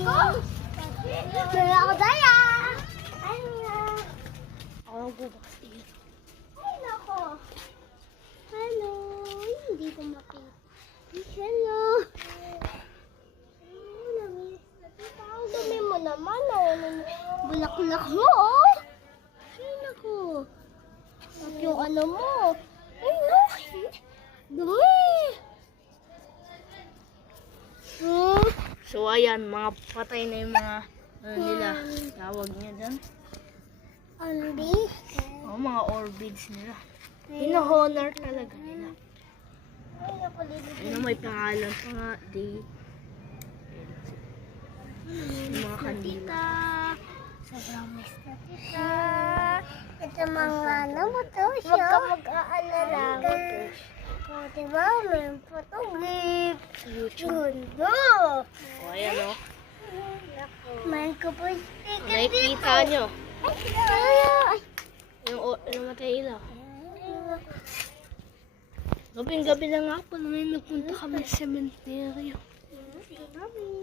Meron ako daya. Ay, Ako lang bubukas dito. ay, nako. Hello. Hindi ko makita. Hello. Ang dumi mo naman, oh. Bulaklak mo, oh. Ay, nako. At yung ano mo. Ay, no. Dumi. So ayan, mga patay na yung mga ano nila, tawag niya dyan. Andi. Mga orbids nila. Hino-honor talaga nila. Ay, naku, Lili. Ano may pangalan pa nga, day. Yung mga kandila. Tita. Sobrang miss na tita. Ito mga ano mo to siya. Huwag ka mag-aalala. O, diba? May photoglyph. Ganda. O ayan o. Main ko po yung sticker Nakikita nyo. Ay, Yung namatay ilaw. Gabing-gabi na nga po namin nagpunta kami sa cemetery.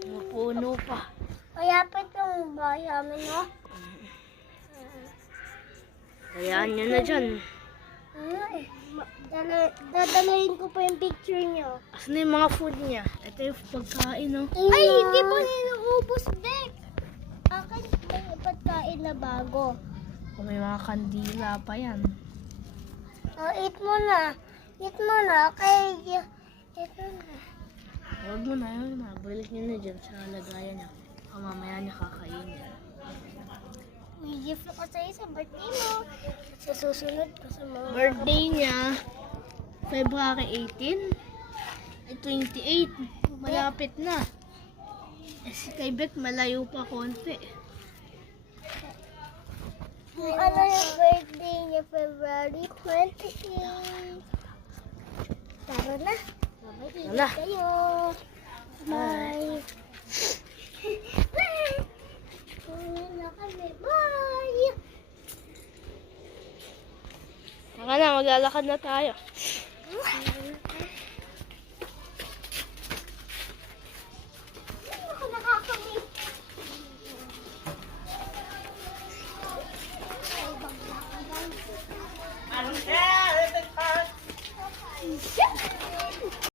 Mga puno pa. kaya pa itong bahay amin, no? Hayaan nyo na dyan. Ay, dadalayin ko pa yung picture niyo. Asan na yung mga food niya? Ito yung pagkain o. Ay, hindi pa nila ubos, Dek. Akin yung pagkain na bago. Kung may mga kandila pa yan. Oh, eat mo na. Eat mo na. Okay. Eat mo na. Huwag mo na yun na. Balik nyo na dyan sa lagayan niya. Mamaya niya kakainin. May gift ako sa'yo sa birthday mo. Sa susunod ko sa mga... Birthday niya, February 18. 28. Malapit na. Si kay Beth malayo pa konti. Ano yung birthday niya? February 28. Tara na. Bye-bye. Tara. Kayo. Bye. Bye. Uwi na kami. Bye. Saka na, maglalakad na tayo.